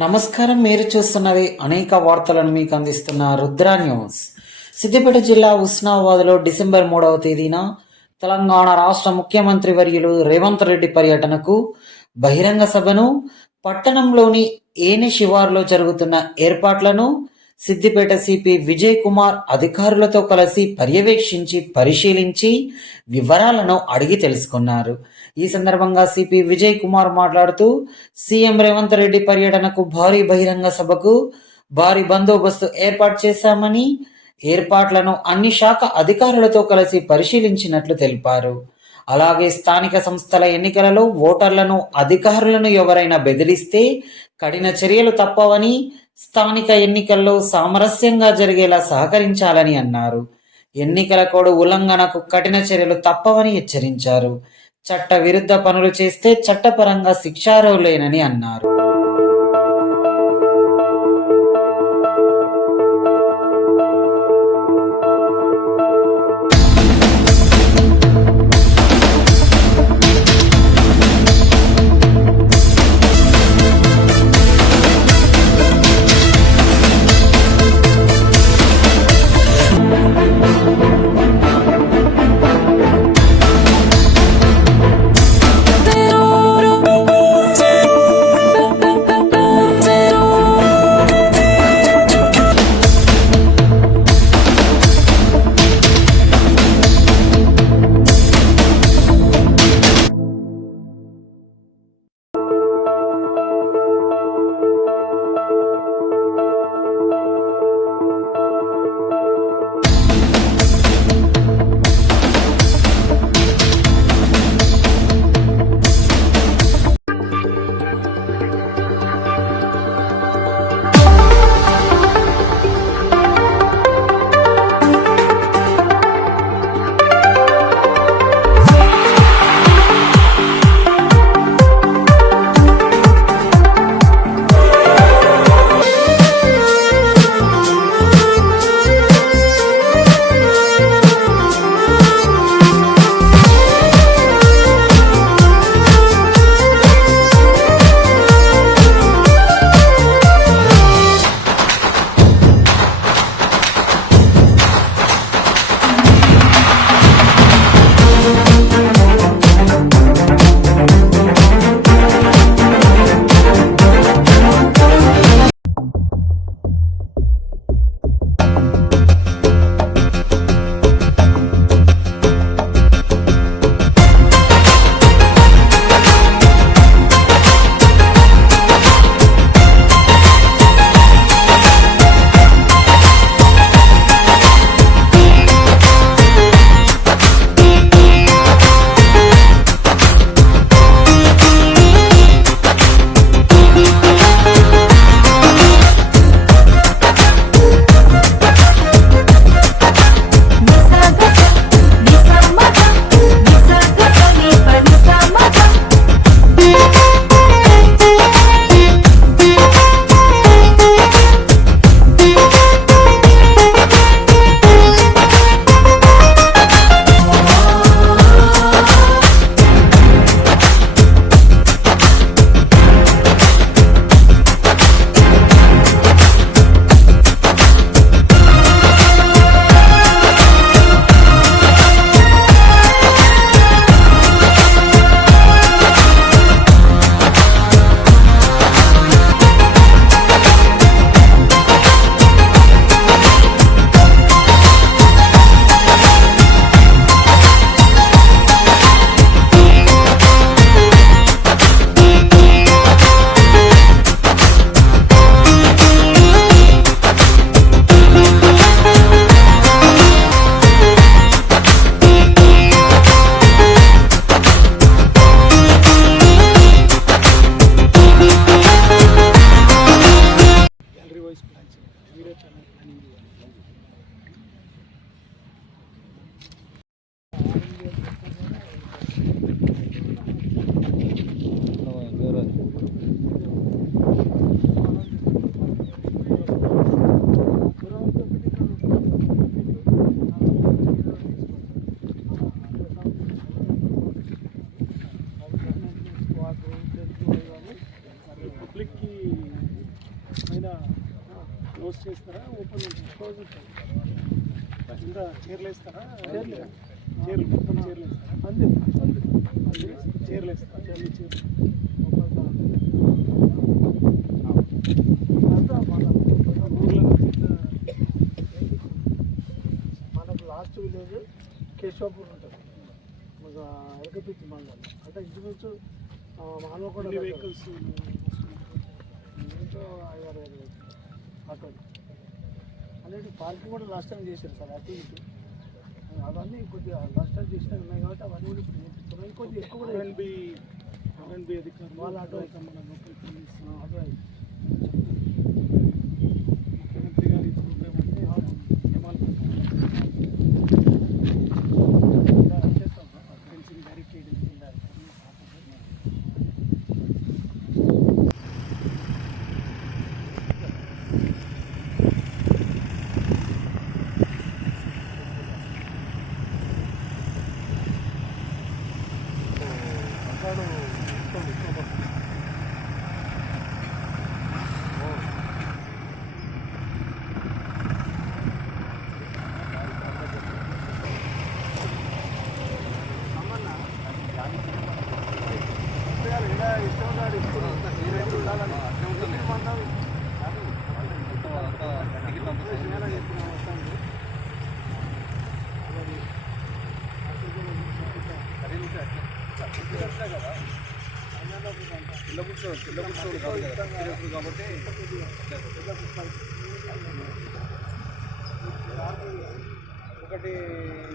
నమస్కారం మీరు చూస్తున్నది అనేక వార్తలను మీకు అందిస్తున్న రుద్ర న్యూస్. సిద్దిపేట జిల్లా ఉస్నాబాద్లో డిసెంబర్ మూడవ తేదీన తెలంగాణ రాష్ట్ర ముఖ్యమంత్రి వర్యులు రేవంత్ రెడ్డి పర్యటనకు బహిరంగ సభను పట్టణంలోని ఏని శివారులో జరుగుతున్న ఏర్పాట్లను సిద్దిపేట సిపి విజయ్ కుమార్ అధికారులతో కలిసి పర్యవేక్షించి పరిశీలించి వివరాలను అడిగి తెలుసుకున్నారు. ఈ సందర్భంగా సిపి విజయ్ కుమార్ మాట్లాడుతూ సీఎం రేవంత్ రెడ్డి పర్యటనకు భారీ బహిరంగ సభకు భారీ బందోబస్తు ఏర్పాటు చేశామని ఏర్పాట్లను అన్ని శాఖ అధికారులతో కలిసి పరిశీలించినట్లు తెలిపారు. అలాగే స్థానిక సంస్థల ఎన్నికలలో ఓటర్లను అధికారులను ఎవరైనా బెదిరిస్తే కఠిన చర్యలు తప్పవని స్థానిక ఎన్నికల్లో సామరస్యంగా జరిగేలా సహకరించాలని అన్నారు. ఎన్నికల కోడ్ ఉల్లంఘనకు కఠిన చర్యలు తప్పవని హెచ్చరించారు. చట్ట విరుద్ధ పనులు చేస్తే చట్టపరంగా శిక్షార్హులేనని అన్నారు. కింద చీరలు వేస్తారా? చీరలు చీరలు మొత్తం చీరలు వేస్తారా? అంతే. అంతే చీరలు వేస్తారా? చీరలు చీరలు. మనకు లాస్ట్ విలేజ్ కేశవాపూర్ ఉంటుంది. ఒక ఎలకపిచ్చి మండలం. అంటే ఇంచుమించు మానవకొండ వెహికల్స్ ఇంట్లో ఐదారు వేలు ఆటోలు అనేది పార్కింగ్ కూడా లాస్ట్ టైం చేశారు సార్ అటు ఇటు. అవన్నీ కొద్దిగా లాస్ట్ టైం చేసినవి ఉన్నాయి కాబట్టి అవన్నీ కూడా ఇప్పుడు చేపిస్తున్నాం. ఇంకొద్ది ఎక్కువ కూడా ఎన్బి ఎన్బి అధికారులు వాళ్ళ ఆటో మన లోకల్ పోలీస్ ఆటో ఒకటి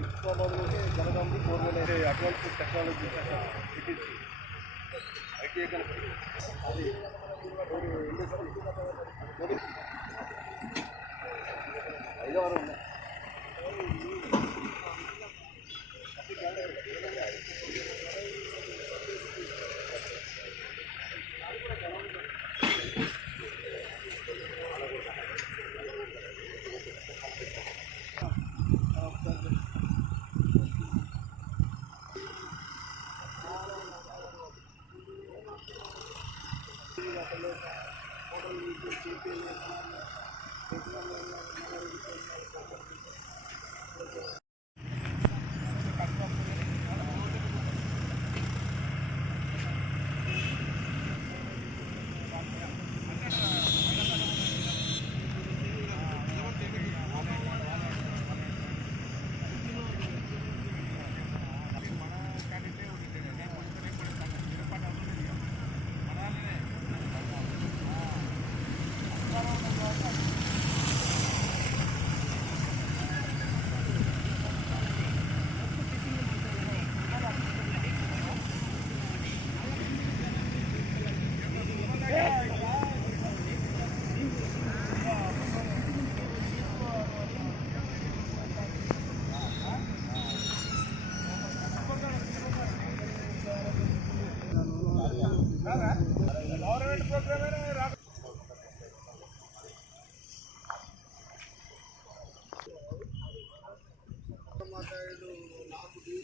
ఇస్లామాబాద్ నుంచి జనగాంది four wheeler advance technology IT కనుక అది ఇండస్ట్రీ ఐదో వారం ఉన్నాయి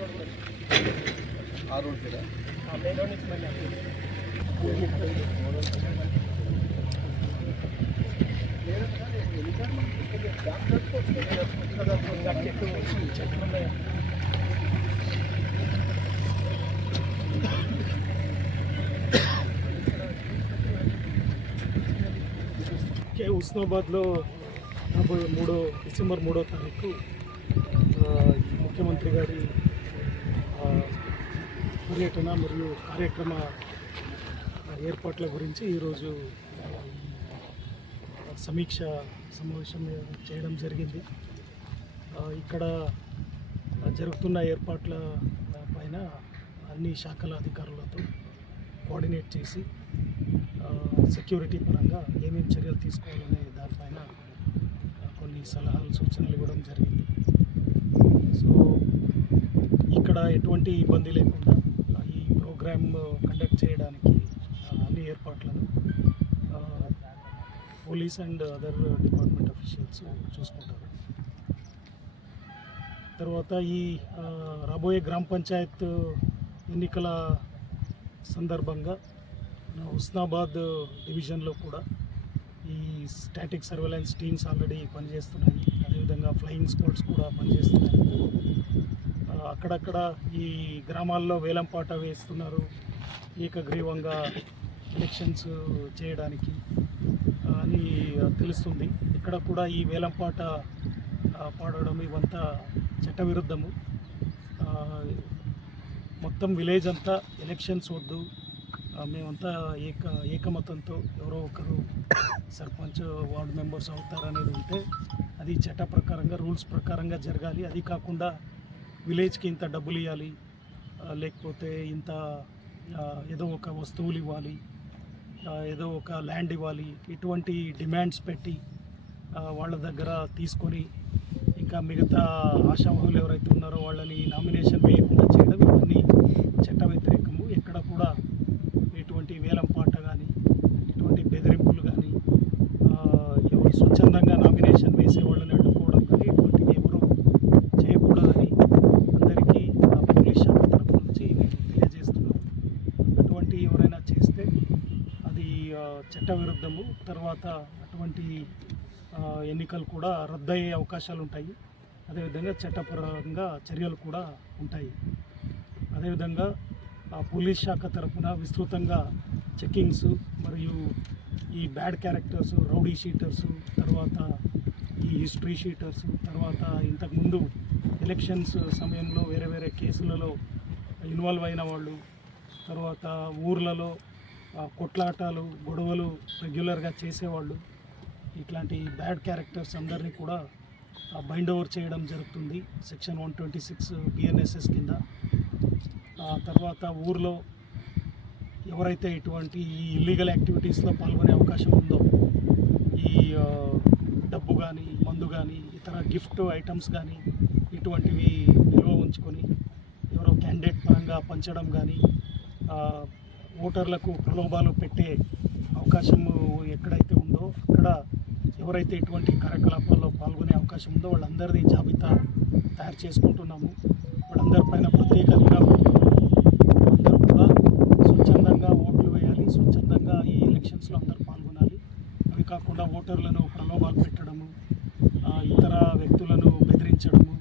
ఆ రోడ్ సైడ్ కే హుస్నాబాద్లో రాబోయే మూడో డిసెంబర్ మూడో తారీఖు ముఖ్యమంత్రి గారి పర్యటన మరియు కార్యక్రమ ఏర్పాట్ల గురించి ఈరోజు సమీక్ష సమావేశం చేయడం జరిగింది. ఇక్కడ జరుగుతున్న ఏర్పాట్ల పైన అన్ని శాఖల అధికారులతో కోఆర్డినేట్ చేసి సెక్యూరిటీ పరంగా ఏమేమి చర్యలు తీసుకోవాలనే దానిపైన కొన్ని సలహాలు సూచనలు ఇవ్వడం జరిగింది. సో ఇక్కడ ఎటువంటి ఇబ్బంది లేకుండా ప్రోగ్రామ్ కండక్ట్ చేయడానికి అన్ని ఏర్పాట్లను police and other department officials చూసుకుంటారు. తర్వాత ఈ రాబోయే గ్రామ పంచాయత్ ఎన్నికల సందర్భంగా హుస్నాబాద్ డివిజన్లో కూడా ఈ స్టాటిక్ సర్వేలెన్స్ టీమ్స్ ఆల్రెడీ పనిచేస్తున్నాయి. అదేవిధంగా ఫ్లయింగ్ స్క్వాడ్స్ కూడా పనిచేస్తున్నాయి. అక్కడక్కడ ఈ గ్రామాల్లో వేలంపాట వేస్తున్నారు ఏకగ్రీవంగా ఎలక్షన్స్ చేయడానికి అని తెలుస్తుంది. ఇక్కడ కూడా ఈ వేలంపాట పాడడం ఇవంతా చట్టవిరుద్ధము. మొత్తం విలేజ్ అంతా ఎలక్షన్స్ వద్దు. మేమంతా ఏక ఏకమతంతో ఎవరో ఒకరు సర్పంచ్ వార్డు మెంబర్స్ అవుతారనేది ఉంటే అది చట్ట ప్రకారంగా రూల్స్ ప్రకారంగా జరగాలి. అది కాకుండా విలేజ్కి ఇంత డబ్బులు ఇవ్వాలి లేకపోతే ఇంత ఏదో ఒక వస్తువులు ఇవ్వాలి ఏదో ఒక ల్యాండ్ ఇవ్వాలి ఇటువంటి డిమాండ్స్ పెట్టి వాళ్ళ దగ్గర తీసుకొని ఇంకా మిగతా ఆశావాహులు ఎవరైతే ఉన్నారో వాళ్ళని నామినేషన్ వేయకుండా చేయడం ఇవన్నీ చట్ట వ్యతిరేకము ఎక్కడ కూడా ఇటువంటి వేలం పాట కానీ ఇటువంటి బెదిరింపులు కానీ ఎవరు స్వచ్ఛందంగా నామినేషన్ వేసే వాళ్ళని అడ్డుకోవడం కానీ ఇటువంటివి ఎవరు చేయకూడదని అందరికీ ఆ, పోలీస్ శాఖ తరపు నుంచి నేను తెలియజేస్తున్నాను అటువంటి ఎవరైనా చేస్తే అది చట్ట విరుద్ధము. తర్వాత అటువంటి ఎన్నికలు కూడా రద్దయ్యే అవకాశాలు ఉంటాయి. అదేవిధంగా చట్టపరంగా చర్యలు కూడా ఉంటాయి. అదేవిధంగా ఆ, పోలీస్ శాఖ తరఫున విస్తృతంగా చెక్కింగ్స్ మరియు ఈ బ్యాడ్ క్యారెక్టర్స్ రౌడీ షీటర్స్ తర్వాత ఈ హిస్టరీ షీటర్స్ తర్వాత ఇంతకుముందు ఎలక్షన్స్ సమయంలో వేరే వేరే కేసులలో ఇన్వాల్వ్ అయిన వాళ్ళు తర్వాత ఊర్లలో కొట్లాటాలు గొడవలు రెగ్యులర్గా చేసేవాళ్ళు. ఇట్లాంటి బ్యాడ్ క్యారెక్టర్స్ అందరినీ కూడా బైండ్ ఓవర్ చేయడం జరుగుతుంది section one twenty six BNSS కింద. తర్వాత ఊర్లో ఎవరైతే ఇటువంటి ఈ ఇల్లీగల్ యాక్టివిటీస్లో పాల్గొనే అవకాశం ఉందో ఈ డబ్బు కానీ మందు కానీ ఇతర గిఫ్ట్ ఐటమ్స్ కానీ ఇటువంటివి నిల్వ ఉంచుకొని ఎవరో క్యాండిడేట్ పరంగా పంచడం కానీ ఓటర్లకు ప్రలోభాలు పెట్టే అవకాశం ఎక్కడైతే ఉందో అక్కడ ఎవరైతే ఇటువంటి కార్యకలాపాల్లో పాల్గొనే అవకాశం ఉందో వాళ్ళందరినీ జాబితా తయారు చేసుకుంటున్నాము. వాళ్ళందరిపైన ప్రత్యేక నిఘా అందరూ కూడా స్వచ్ఛందంగా ఓట్లు వేయాలి స్వచ్ఛందంగా ఈ ఎలక్షన్స్లో అందరూ పాల్గొనాలి. అవి కాకుండా ఓటర్లను ప్రలోభాలు పెట్టడము ఆ, ఇతర వ్యక్తులను బెదిరించడము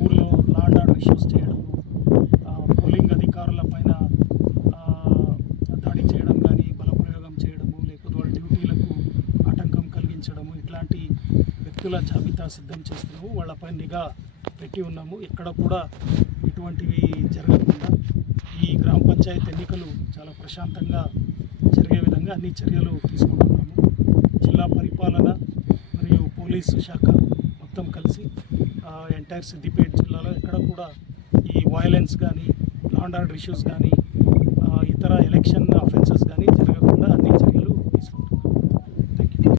ఊర్లో లాండ్ ఆర్డర్ ఇష్యూస్ చేయడము ఆ, పోలింగ్ అధికారుల పైన ఆ, దాడి చేయడం కానీ బలప్రయోగం చేయడము లేకపోతే వాళ్ళ డ్యూటీలకు ఆటంకం కలిగించడము ఇట్లాంటి వ్యక్తుల సిద్ధం చేస్తున్నాము వాళ్ళపై నిఘా పెట్టి ఉన్నాము. ఎక్కడ కూడా ఇటువంటివి జరగకుండా ఈ గ్రామ పంచాయతీ ఎన్నికలు చాలా ప్రశాంతంగా జరిగే విధంగా అన్ని చర్యలు తీసుకుంటున్నాము జిల్లా పరిపాలన మరియు పోలీసు శాఖ మొత్తం కలిసి ఎంటైర్ సిద్దిపేట జిల్లాలో ఎక్కడ కూడా ఈ వయలెన్స్ కానీ లాండ్ ఆర్డర్ ఇష్యూస్ కానీ ఇతర ఎలక్షన్ అఫెన్సెస్ కానీ జరగ